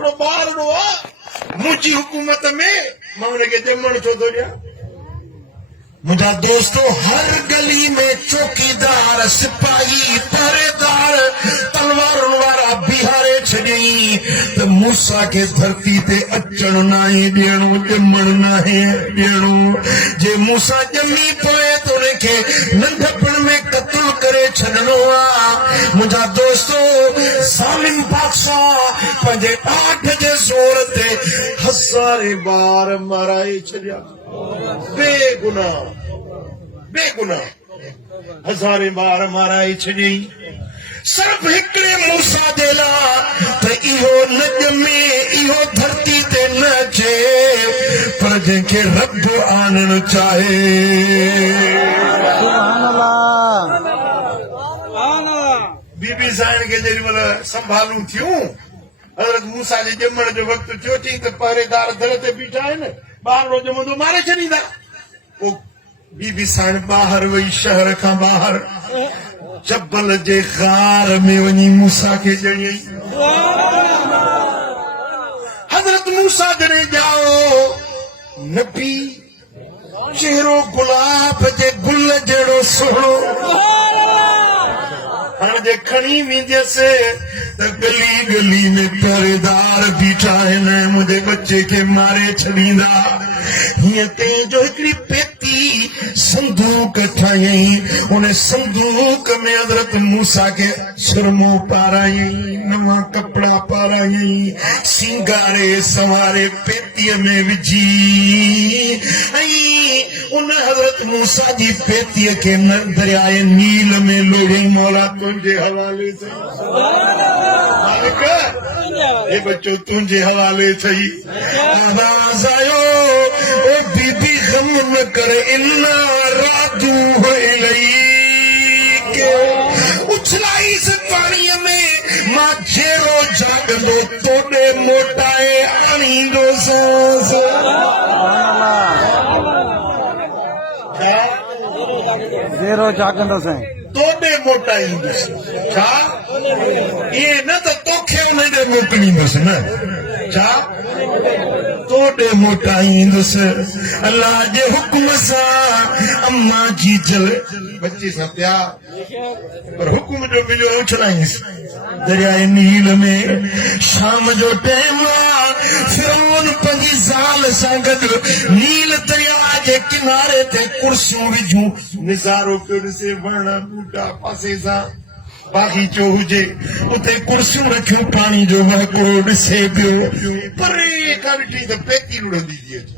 हिकिड़ो ॿारड़ो आहे मुंहिंजी हुकूमत में मां हुनखे ॼमण छो थो ॾियां। मुझा दोस्तों, हर गली में चौकीदार सिपाही पहरेदार तलवारुनि वारा बिहारे छॾियई त मूसा खे धरती ते अचण नाहे ॾियणो, ॼमण नाहे ॾियणो। जे मूसा ॼमी पए त उनखे नंढपण में क़त्ल करे छॾणो आहे। मुंहिंजा दोस्तों, ज़ालिम बादशाह पंहिंजे ॾाढ जे ज़ोर ते हज़ारे ॿार माराए छॾिया। बेगुनाह हज़ारे ॿार माराए छॾियई सिर्फ हिकिड़े मूसा जे लाइ त इहो न ॼमे, इहो धरती ते न अचे, पर जंहिंखे रब आणणु चाहे। बीबी साईं खे जेॾी महिल संभालूं थियूं, हज़रत मूसा जे ॼमण जो वक़्तु थियो चई त पहरेदार दर ते बीठा आहिनि, ॿारड़ो ॼमंदो मारे छॾींदा। पोइ बीबी साईं ॿाहिरि वई, शहर खां ॿाहिरि जबल जे गार में वञी मूसा खे ॼणियई। हज़रत मूसा जॾहिं ॼाओ, नबी चेहरो गुलाब जे गुल जहिड़ो सुहिणो। हाणे जे खणी वेंदसि त गली गली में पहरेदार बीठा आहिनि, मुंहिंजे बच्चे खे मारे छॾींदा। हीअं तंहिंजो हिकिड़ी पेती संदूक ठाहियई, उन संदूक में हज़रत मूसा खे सुरमो पारायई, नवां कपिड़ा पारायई, सिंगारे सवारे पेतीअ में विझी ऐं उन हज़रत मूसा जी पेतीअ खे दरियाए नील में लोड़ई। मौला तुंहिंजे हवाले से मालिक, हे बच्चो तुंहिंजे हवाले थई। आवाज़ आयो, ओ बीबी गम न कर, इन्ना रादू इलैके। उछलाई से पाणीअ में मां जेरो जागंदो तोड़े मोटाए आणींदो सांस। जेरो जागंदो साईं तोड़े मोटाईंदुसि। छा इहे न त तोखे उन ॾे मोकिलींदुसि, न छा तोड़े मोटाईंदुसि। अल्लाह जे हुक्म सां अम्मा जी जल बच्चे सां प्यार, पर हुक्म जो मिलियो उछलाईंसि दरियाए नील में। शाम जो टाइम आहे, फिरौन पंहिंजी ज़ाल सां गॾु नील दरिया जे किनारे ते कुर्सियूं विझूं, निज़ारो पियो ॾिसे, वण ॿूटा पासे सां बाग़ीचो हुजे, उते कुर्सियूं रखियूं, पाणी जो वहकिरो ॾिसे पियो। परे खां ॾिठी त पेती लुड़ंदी थी अचे।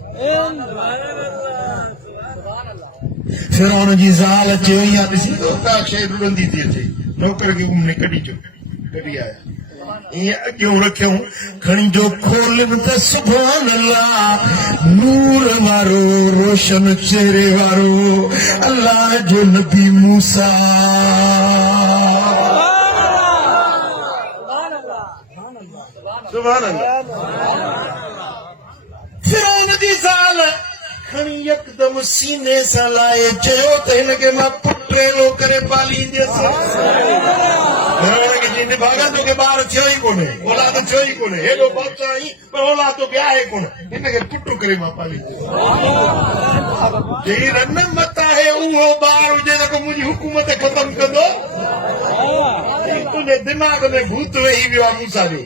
फिरौन जी ज़ाल चई, आहे ॾिसी तो का शइ लुड़ंदी थी अचे, नौकर खे उन कढी चो, कढी आया। ईअं अॻियूं रखियूं, खणी जो खोलियुमि त सुभान अल्लाह, नूर वारो रोशन चेहरे वारो अल्लाह जो नबी मूसा। सुभान अल्लाह। फिरौन जी ज़ाल खणी यकदम सीने सां लाए चयो त हिनखे मां पुटेलो करे पालींदसि। भागा तोखे ॿार थियो ई कोन्हे, औलाद थियो ई कोन्हे, हेॾो बादशाह आई पर औलाद तोखे आहे कोन, हिनखे पुटु करे मां पालींदुसि। जेही रन मत आहे उहो ॿार हुजे जेको मुंहिंजी हुकूमत ख़तमु कंदो। तुंहिंजे दिमाग़ में भूत वेही वियो आहे मूसा जो।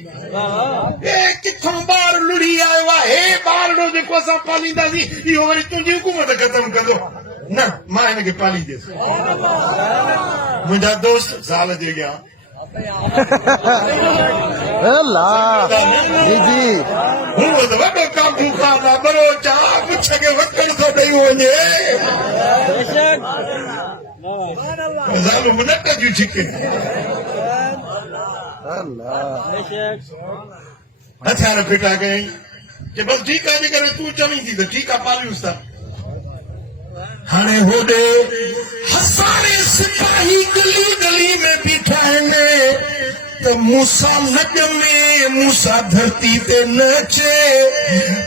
हे किथां ॿार लुड़ी आयो आहे, हे ॿारड़ो जेको असां पालींदासीं इहो वरी तुंहिंजी हुकूमत ख़तमु कंदो। न, मां हिनखे पालींदुसि। मुंहिंजा दोस्त ज़ाल जे अॻियां वॾो काबू खाना बरो चा पुछ खे वटण थो ॾेई वञे। ज़ालूं न कजूं छिके, हथियार फिटा कयई, कि बस ठीकु आहे, जेकर तूं चवीं थी त ठीकु आहे, पालियूंसि था। हाणे होॾे हज़ारे सिपाही गली गली में बीठा आहिनि, त त मूसा लॻ में मूसा धरती ते नचे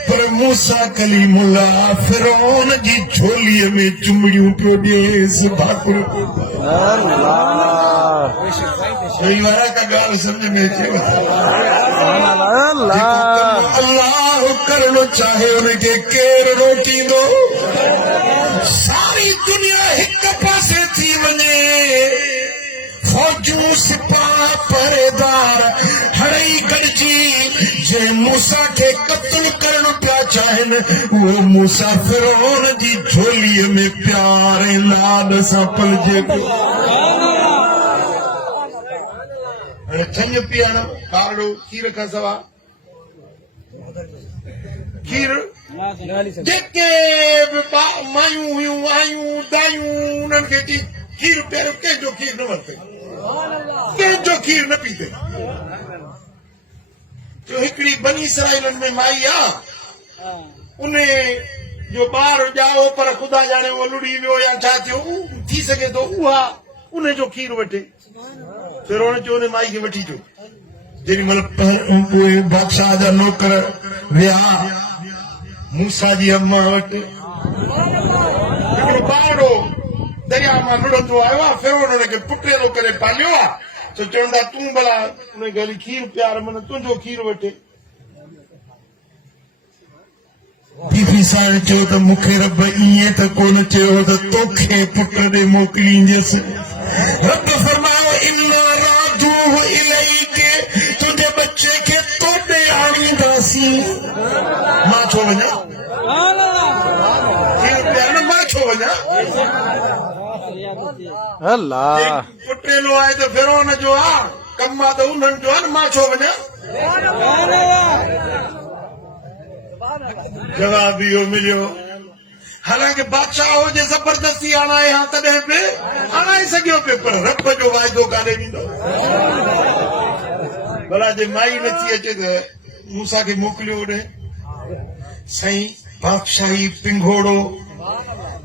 पर मूसा कलीमुल्लाह फिरौन जी झोलीअ में चुमड़ियूं पियो ॾेसि भाकुर सही वारा का ॻाल्हि सम्झ में अचे अल्लाह करणो चाहे उनखे केरु रोकींदो सारी दुनिया हिक पासे थी वञे फौजूं सिपाह पहरेदार हड़ई गॾिजी जे मूसा खे क़त्ल करणु पिया चाहिनि उहो मूसा फिरौन जी झोलीअ में प्यार ऐं लाड सां पलिजे पियो छंज पीअण कारो खीर खां सवा खीर जेके बि मायूं हुयूं आयूं दायूं उन्हनि खे चई खीर पहिरियों कंहिंजो खीर न वरिते कंहिंजो खीर न पीते जो हिकिड़ी बनी इसराइलनि में माई आहे उन जो ॿार ॼाओ पर ख़ुदा ॼाणे उहो लुड़ी वियो या छा थियो थी सघे थो उहा उनजो खीर वठे फिर चयो उन माई खे वठी अचो जेॾी महिल बादशाह जा नौकर विया मूसा जी अम्मा वटि हिकिड़ो ॿारो दरिया मां लुड़ंदो आयो आहे फिर हुनखे पुटेलो करे पालियो आहे त चवंदा तूं भला हुनखे हली खीर प्यार मन तुंहिंजो खीर वठे बीबी साण चयो त मूंखे रब ईअं त कोन चयो त तोखे पुट ॾे मोकिलींदसि रब फरमायो इन्ना रादूहु इलैके तुंहिंजे बच्चे खे तो ॾे आणींदासीं मां छो वञा खीर प्यार मां छो वञा अल्लाह पुटेलो आहे त फिरौन जो आहे कमु आहे त उन्हनि जो आहे न मां छो वञा जवाब इहो मिलियो हालांकि बादशाह हुजे जबरदस्ती आणाए हा तॾहिं बि आणाए सघियो पियो पर रब जो वाइदो काॾे वेंदो भला जे माई नथी अचे त मूसा खे मोकिलियो होॾे साईं बादशाही पिंगोड़ो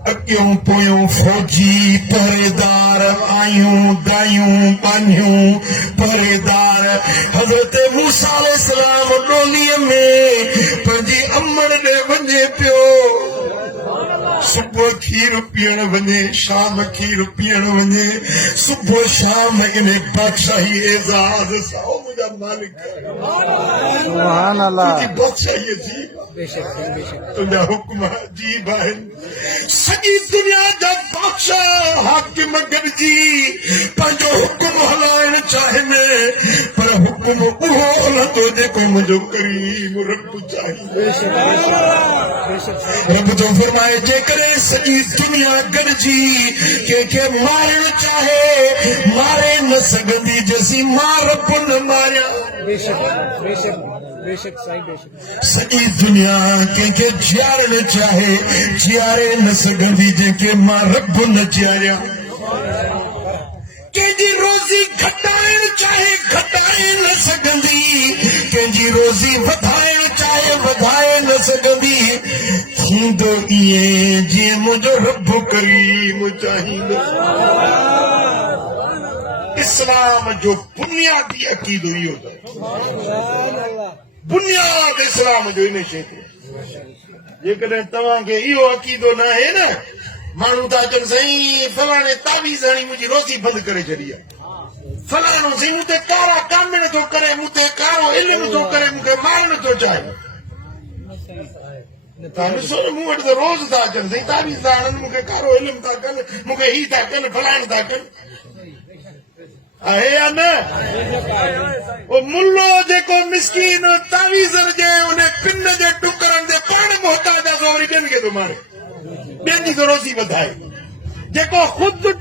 अॻियों पोयों फौजी पहरेदार आयूं दायूं पानियूं पहरेदार हज़रत मूसा अलैहिस्सलाम डोलीअ में पंहिंजी अमड़ ॾे वञे पियो सुबुह खीर पीअण वञे शाम खीर पीअण वञे सुबुह शाम इन बादशाही एज़ाज़ सां मुंहिंजा मालिक सुभान अल्लाह तुंहिंजी बादशाही जी तुंहिंजा हुक्म अजीब आहिनि सॼी दुनिया जा बादशाह हाकिम गॾिजी पंहिंजो हुकुम हलाइण चाहिनि पर हुकुम उहो हलंदो जेको मुंहिंजो करीम रब चाहींदो रब जो फरमाए जेकॾहिं सॼी दुनिया गॾिजी कंहिंखे मारणु चाहे मारे न सघंदी जेसीं मां रब न मारियां सॼी दुनिया कंहिंखे जीआरणु चाहे जीआरे न सघंदी जंहिंखे मां रब न जीआरियां कंहिंजी रोज़ी घटाइण चाहे घटाए न सघंदी कंहिंजी रोज़ी वधाइण चाहे वधाए न सघंदी थींदो ईअं जीअं मुंहिंजो रब करीम चाहींदो इस्लाम जो बुनियादी अक़ीदो इहो अथव बुनियाद इस्लाम जो इन शइ ते जेकॾहिं तव्हांखे इहो अक़ीदो न आहे न माण्हू था चवनि साईं फलाणे तावीज़ हणी मुंहिंजी रोज़ी बंदि करे छॾी आहे फलाणो साईं मूं ते कारा कामिण थो करे मूं ते कारो इल्मु थो करे मूंखे मारणु थो चाहे तव्हां ॾिसो न मूं वटि त रोज़ था अचनि साईं तावीज़ था हणनि मूंखे कारो इल्मु था कनि मूंखे ही था कनि फलाणे था कनि आहे या न उहो मुल्लो जेको मिसकीन तावीज़ जे उन पिन जे टुकरनि ते पाण मोहताज आहे वरी ॿियनि खे थो मारे ॿियनि जी थो रोज़ी वधाए जेको ख़ुदि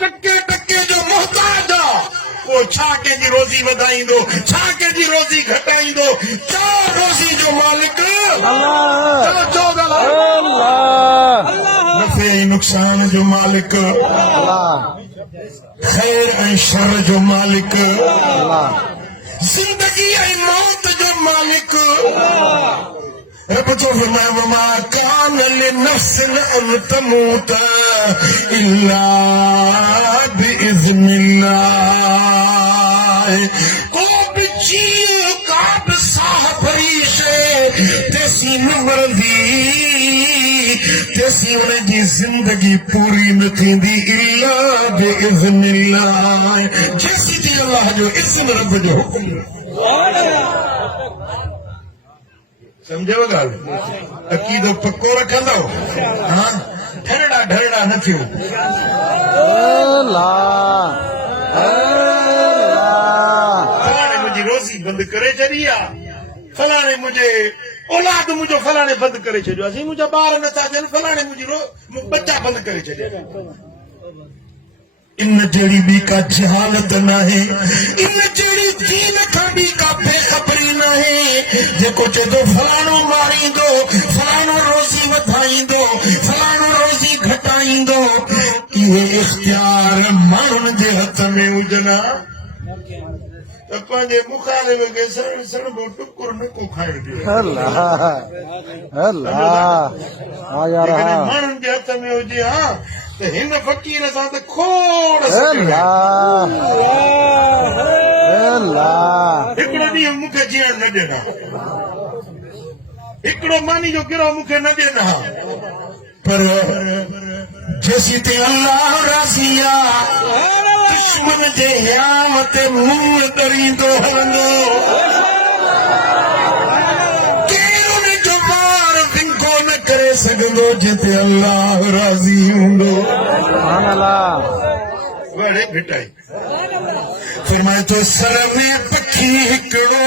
टके टके जो मोहताज आहे पोइ छा कंहिंजी रोज़ी वधाईंदो छा कंहिंजी रोज़ी घटाईंदो चओ रोज़ी जो मालिक नफ़े ऐं नुक़सान जो मालिक खैर ऐं शर जो मालिक जिंदगी ऐं मौत जो मालिक रब जो फरमाए वमा कान लिनफ्सिन अन तमूत इल्ला बिइज़्निल्लाह है को बिचियो का साह फरीशे तेसी नंबर दी तेसी उन जी जिंदगी पूरी न थींदी इल्ला बिइज़्निल्लाह जेसी ती अल्लाह जो इज़्न रब जो हुक्म समझो गाल अकीदो पक्को रखंदो हां ढरड़ा ढरड़ा न थियो अल्लाह फलाने मुझी रोज़ी बंद करे छॾी आहे फलाने मुझे औलाद मुझो फलाने बंद करे छॾियो आहे मुझा ॿार नथा थियनि फलाने मुझी बच्चा बंद करे छॾिया इन जड़ी भी का जहालत न है इन जड़ी दीन का भी का बेखबरी न है जेको चेदो फलानो मारींदो फलानो रोज़ी वधाईंदो फलानो रोज़ी घटाईंदो ये इख्तियार माण्हुनि जे हथ में हुजनि त पंहिंजे मुखालिफ़ खे सणबो टुकुर न को खाइण ॾियो अल्लाह अल्लाह हा यार जेकॾहिं हा माण्हुनि जे हथ में हुजे हा त हिन फ़क़ीर सां त खोड़ अल्लाह अल्लाह हिकिड़ो ॾींहुं मूंखे जीअण न ॾिना हिकिड़ो मानी जो गिरोह मूंखे न ॾिना पर जैसी ते अल्लाह राज़ी आहे दुश्मन जे याम ते मुंहुं डरींदो हलंदो केरु उन जो ॿार विंको न करे सघंदो जिते अल्लाह राज़ी हूंदो सुभान अल्लाह वड़े भिटाई फरमाए तो सर में पखी हिकिड़ो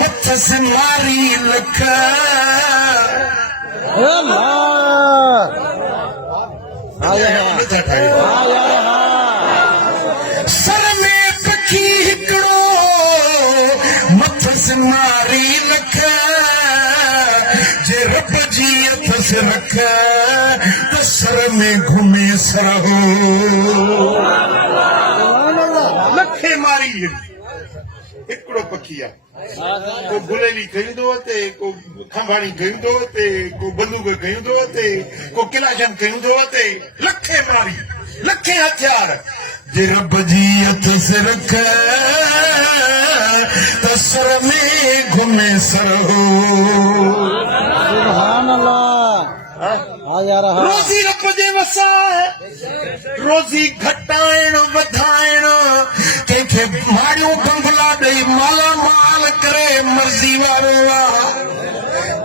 मथ से मारी लख अल्लाह हा यार हा नथा ठाहे हा यार हा सर में पखी हिकिड़ो मथ से मारी लख जे रब जी हथ से रख त सर में घुमे सर हो लखे मारी हिकिड़ो पखी आहे को गुलेली खईंदो अचे को खंभाणी खईंदो अचे को बंदूक खईंदो अचे को किलाशन खईंदो अचे लखे मारी लखे हथियार जे रब जी हथ से रख त सर में घुमे सर हो सुभान अल्लाह हा यार हा रोज़ी रब जे वसा आहे रोज़ी घटाइण वधाइण कंहिंखे माड़ियूं बंगला ॾेई माला माल करे मर्ज़ी वारो आहे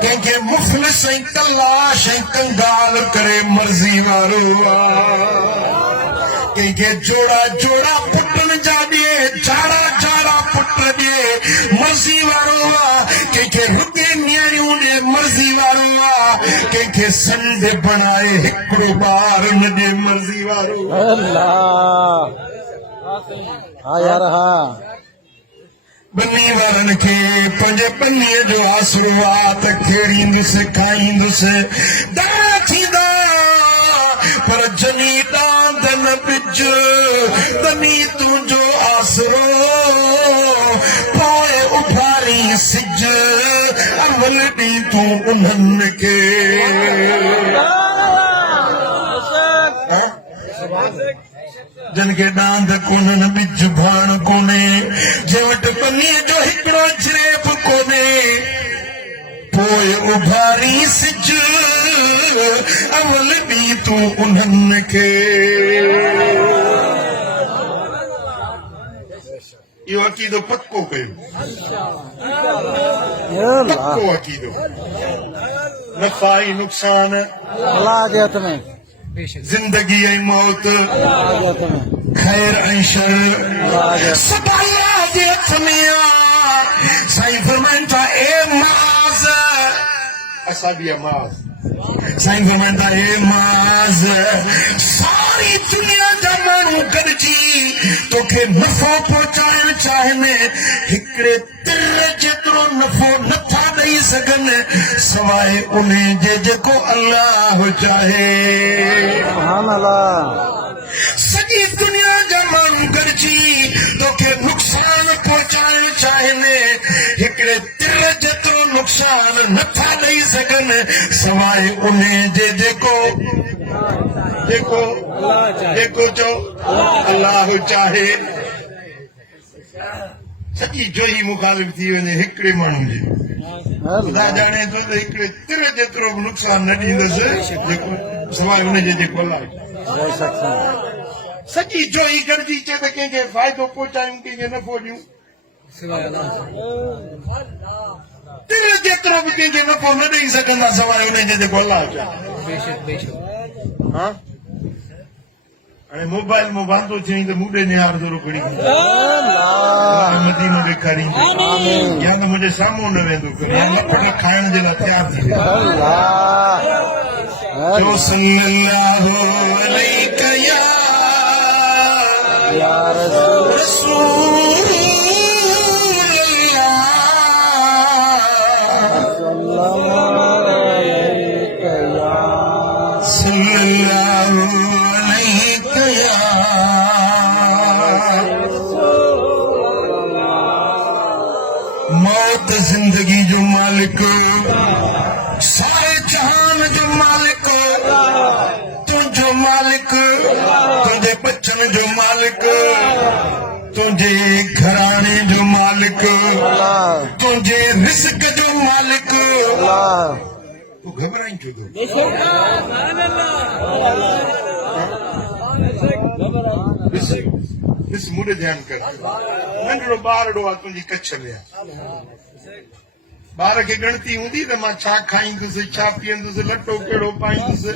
कंहिंखे मुफ़लिस ऐं तलाश ऐं कंगाल करे मर्ज़ी वारो आहे कंहिंखे जोड़ा जोड़ा पुटनि जा ॾिए झाड़ा झाड़ा पुट ॾिए मर्ज़ी वारो आहे कंहिंखे रुॻे नियाणियूं ॾिए मर्ज़ी वारो आहे कंहिंखे संड बणाए हिकिड़ो ॿार न ॾिए मर्ज़ी वारो अल्लाह हा यार हा बनी वारनि खे पंहिंजे बनीअ जो आसरो आहे त खेड़ींदुसि खाईंदुसि दाणा थींदा पर जनी डांद न बिज तनी तुंहिंजो आसरो पोइ उभारी सिज अवल ॾीं तूं उन्हनि खे जन खे डांद कोन्हनि बिज भाण कोन्हे जे वटि पनीअ जो हिकिड़ो जरेब कोन्हे पोइ उभारी सिज अवल ॾीं तूं उन्हनि खे इहो अक़ीदो पक्को कयो अल्लाह पक्को अक़ीदो नफ़ा ऐं नुक़सान अल्लाह के हथ में ज़िंदगी ऐं मौत अल्लाह के हथ में ख़ैर ऐं शर अल्लाह के सभु अल्लाह जे हथ में आहे साईं फरमाइनि था ए माज़ असां बि अमाज़ साईं फरमाइनि था ए माज़ सारी दुनिया जा माण्हू गॾिजी तोखे नफ़ो पहुचाइण चाहिनि हिकिड़े तिर जेतिरो नफ़ो नथा ॾेई सघनि सवाइ उन जे जेको अल्लाह चाहे सुभान अल्लाह सॼी दुनिया जा माण्हू गॾिजी तोखे नुक़सान पहुचाइण चाहिनि हिकिड़े तिर जेतिरो नुक़सान नथा ॾेई सघनि सवाइ उन जे जेको जेको जेको चओ अल्लाह चाहे सॼी जोही मुखालिफ़ थी वञे हिकिड़े माण्हू जी ख़ुदा ॼाणे थो त हिकिड़े तिर जेतिरो बि नुक़सान न ॾींदसि जेको सवाइ हुनजे जेको अलाह बेशक साईं सॼी जोही गॾिजी अचे त कंहिंखे फ़ाइदो पहुचायूं कंहिंखे नफ़ो ॾियूं तिर जेतिरो बि कंहिंखे नफ़ो न ॾेई सघंदा सवाइ हुनजे जेको अलाह हा हाणे मोबाइल मां वांदो थियईं त मूं ॾे निहार थोरो खणी मदीनो ॾेखारींदो या त मुंहिंजे साम्हूं न वेंदो या लपट खाइण जे लाइ तयारु थी वियो चओ सल्लल्लाहु अलैका या रसूल सल्लल्लाहु अलैका या मौत जिंदगी जो मालिक सारे जहान जो मालिक तुझो मालिक तुझे बच्चन जो मालिक तुझे घराने जो मालिक तुझे रिस्क जो मालिक तू घबराई छो थो ॾिस मूंॾे ध्यानु कर नंढड़ो ॿारड़ो आहे तुंहिंजी कच्छ में आहे ॿार खे ॻणती हूंदी त मां छा खाईंदुसि छा पीअंदुसि लटो कहिड़ो पाईंदुसि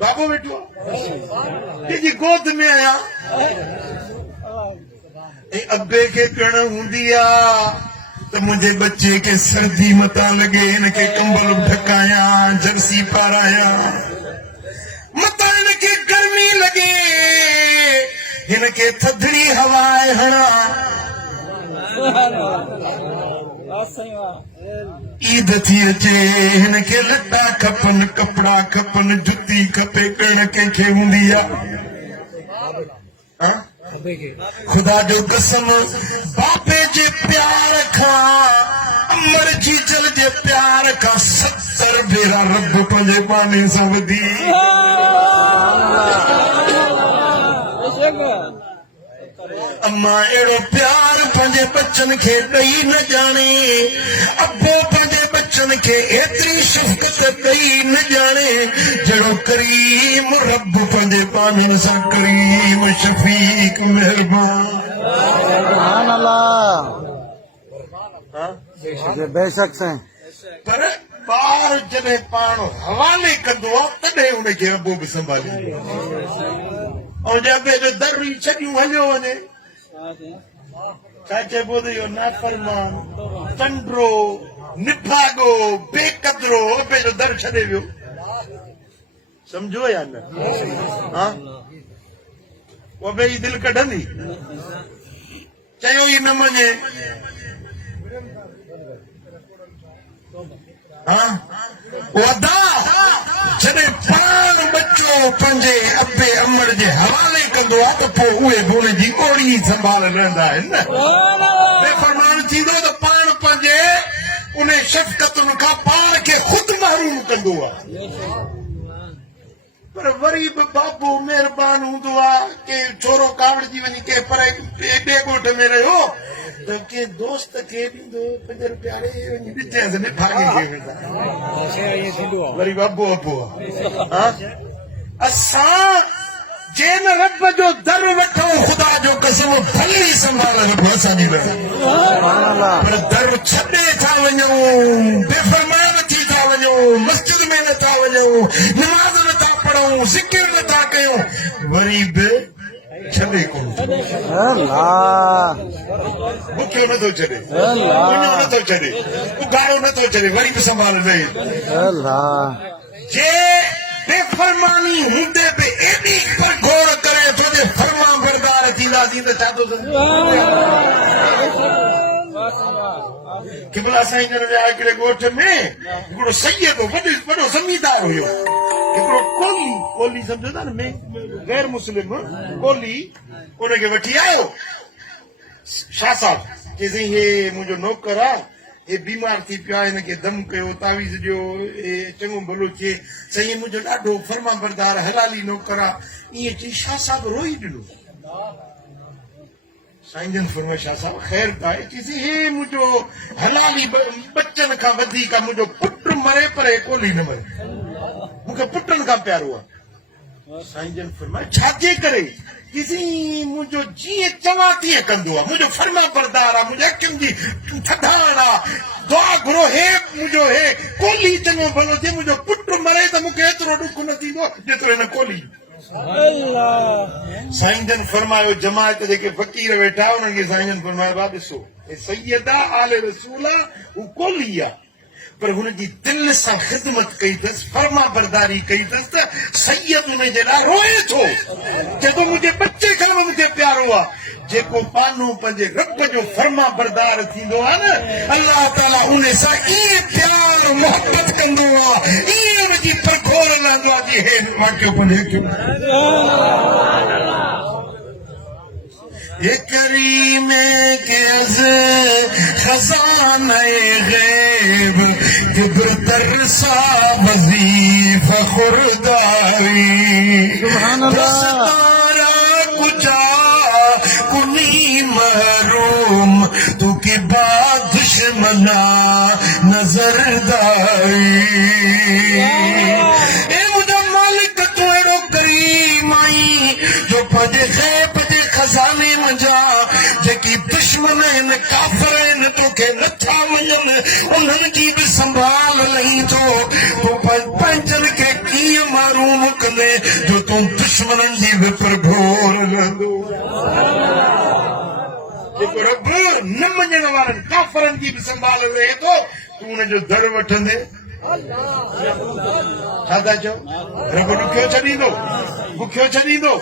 बाबो वेठो आहे कंहिंजी गोद में आहियां ऐं अबे खे ॻण हूंदी आहे त मुंहिंजे बच्चे खे सर्दी मथां लॻे हिनखे कंबल ढकायां जर्सी पारायां मथां हिनखे गर्मी लॻे हिनखे थधड़ी हवाए हणा ईद थी अचे हिनखे लटा खपनि कपिड़ा खपनि जुती खपे कण कंहिंखे हूंदी आहे ख़ुदा जो कसम बापे जे प्यार खां अमर जी जल जे प्यार खां 70 भेरा रब पंहिंजे पाने सां वधी अम्मा अहिड़ो प्यार पंहिंजे बच्चन खे ॾेई न ॼाणे अबो पंहिंजे बच्चन खे एतिरी शफ़क़त ॾेई न ॼाणे जहिड़ो करीम रब पंहिंजे पाननि सां करीम शफ़ीक महिरबान सुभान अल्लाह बेशक साईं पर ॿार जॾहिं पाण हवाले कंदो आहे तॾहिं हुनखे अबो बि संभालींदो ऐं जॾहिं जो दर ई छॾियूं हलियो वञे छा चइबो त इहो नाफ़रमान चंडरो निभागो बेक़दरो अबे जो दर छॾे वियो सम्झो या न हा अबे जी दिलि कढंदी चयो ई न मञे जॾहिं पाण बच्चो पंहिंजे अबे अमर जे हवाले कंदो आहे त पोइ उहे बि उनजी ओड़ी संभाल रहंदा आहिनि न बेफ़रमान थींदो त पाण पंहिंजे उन शफ़क़तुनि खां पाण खे ख़ुदि महरूम कंदो आहे पर वरी बि बाबू महिरबान हूंदो आहे के छोरो कावड़जी वञी के पर ॿिए ॻोठ में रहियो त के दोस्त खे ॾींदो 5 रुपया ॾिजांइसि निभागे खे वरी बाबो अबो आहे असां जे न रब जो दर वठूं ख़ुदा जो कसम भली संभाल रब असांजी पर दर छॾे था वञूं बेफ़रमान थी था वञूं मस्जिद में नथा वञूं नमाज़ नथा पढ़ूं ज़िक्र नथा कयूं वरी बि छॾे कोन बुखियो नथो छॾे नथो छॾे उघाड़ो नथो छॾे वरी बि संभाल रहे जे बेफ़रमानी हूंदे बि एॾी परघोर करे तुंहिंजे फर्मा बरदार थींदासीं त छा थो सम्झो साईं जन विया हिकिड़े ॻोठ में हिकिड़ो सैयद वॾो ज़मींदार हुयो हिकिड़ो कोली सम्झो था न गैर मुस्लिम कोली उनखे वठी आयो शाह साहब चई साईं हे मुंहिंजो नौकर आहे हे बीमार थी पियो आहे हिनखे दम कयो तावीज़ ॾियो चङो भलो थिए साईं मुंहिंजो ॾाढो फर्मा बरदार हलाली नौकर आहे ईअं चई शाह साहब रोई ॾिनो साईं जन फरमाए शाह साहब ख़ैर का आहे चईसीं हे मुंहिंजो हलाली बच्चन खां वधीक मुंहिंजो पुट मरे पर हे कोली न मरे मूंखे पुटनि खां प्यारो आहे साईं जन फरमाए छाजे करे चईसीं मुंहिंजो जीअं चवां तीअं कंदो आहे मुंहिंजो फर्मा बरदार आहे मुंहिंजे अखियुनि जी थधाण आहे दुआ घुरो हे मुंहिंजो हे कोली चङो भलो जे मुंहिंजो पुट मरे त मूंखे एतिरो ॾुख न थींदो जेतिरो हिन कोली साईं जन फरमायो जमायत जेके फ़कीर वेठा उन्हनि खे साईं जन फरमायो बा ॾिसो हे सैयद आहे आले रसूल आहे हू कोली आहे पर हुनजी दिल सां ख़िदमत कई अथसि फर्मा बरदारी कई अथसि त सैयद हुन जे लाइ रोए थो जेको मुंहिंजे बच्चे खां बि मूंखे प्यारो आहे जेको पानो पंहिंजे रब जो फर्मा बरदार थींदो आहे न अलाह ताला उन सां ईअं प्यार मोहबत कंदो आहे ईअं हुनजी परखोर लहंदो आहे जी हे वाकियो पंहिंजे ये करीम के खजाने गैब किब्र तरसा वजीफा खुरदारी सुभान अल्लाह दस्तारा कुचा कुनी महरूम तू की बात दुश्मना नजरदारी ए मुझा मालिक तू एड़ो करीम आई जो पंहिंजे गैब जे खजाने मंझा जेकी दुश्मन आहिनि काफ़िर आहिनि तोखे नथा मञनि उन्हनि जी बि संभाल लही थो तूं पंहिंजनि खे कीअं मारूम कंदे जो तूं दुश्मननि जी बि परघोर रहंदो जेको रब न मञण वारनि काफ़िरनि जी बि संभाल रहे थो तूं हुनजो दर वठंदे छा था चओ रब ॾुखियो छॾींदो बुखियो छॾींदो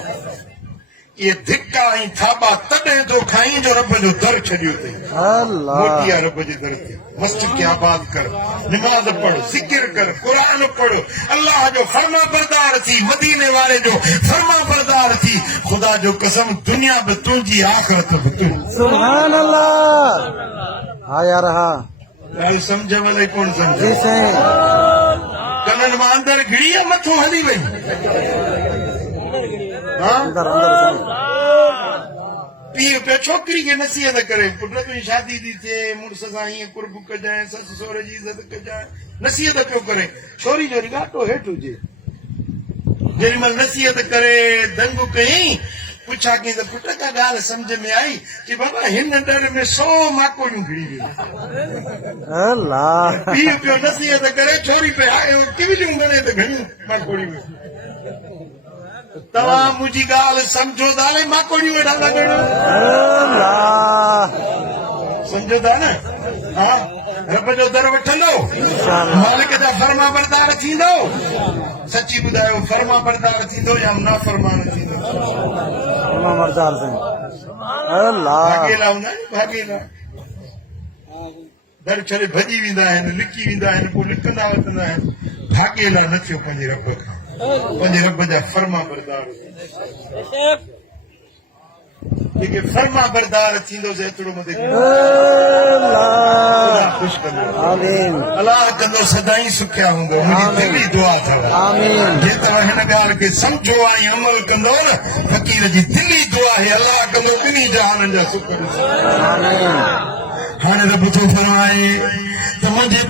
ये धिक्का ऐं थाबा तॾहिं तो खाई जो रब जो दर छॾियो अथई अल्लाह मोटी आहे रब जे दर ते मस्जिद खे आबाद कर निमाज़ पढ़ ज़िक्र कर क़ुरान पढ़ अल्लाह जो फर्मा बरदार थी मदीने वारे जो फर्मा बरदार थी खुदा जो कसम दुनिया बि तुंहिंजी आख़िरत बि तुंहिंजी सुभान अल्लाह हा यार हा ॻाल्हि सम्झ भले कोन जी सम्झ साईं कननि मां अंदरि घिड़ी आहे मथो हली वई हा अंदर अंदर साईं पीउ पियो छोकिरी खे नसीहत करे पुट तुंहिंजी शादी थी थिए मुड़ुस सां हीअं कुर्ब कजांइ ससु सहुरे जी इज़त कजांइ नसीहत पियो करे छोरी जो रिगाटो हेठि हुजे जेॾी महिल नसीहत करे दंग कयईं पुछा कई त पुट का ॻाल्हि सम्झ में आई कि बाबा हिन डर में 100 माकोड़ियूं घिड़ी वियूं अल्लाह पीउ पियो नसीहत करे छोरी पे टिविलियूं गणे त घणियूं माकोड़ियूं तव्हां मुंहिंजी ॻाल्हि सम्झो था न माकोड़ियूं वेठा था ॻणो अल्लाह सम्झो था न हा रब जो दर वठंदो मालिक जा फर्मा बरदार थींदो सची ॿुधायो फर्मा बरदार थींदो या नाफ़रमान थींदो फर्मा बरदार साईं अल्लाह भागेला हूंदा आहिनि भागेला दर छॾे भॼी वेंदा आहिनि लिकी वेंदा आहिनि पोइ लिकंदा वठंदा आहिनि भागेला न थियो पंहिंजे रब खां पंहिंजे रब जा फर्मा बरदार जेके फर्मा बरदार थींदो से एतिरो मथे अल्लाह ख़ुशि कंदो आमीन अलाह कंदो सदाई सुखिया हूंदो मुंहिंजी दिली दुआ अथव आमीन जे तव्हां हिन ॻाल्हि खे सम्झो ऐं अमल कंदो न फ़क़ीर जी दिली दुआ आहे अलाह कंदो ॿिन्ही जहाननि जा सुख ॾिसो आमीन हाणे रब थो फरमाए त मुंहिंजे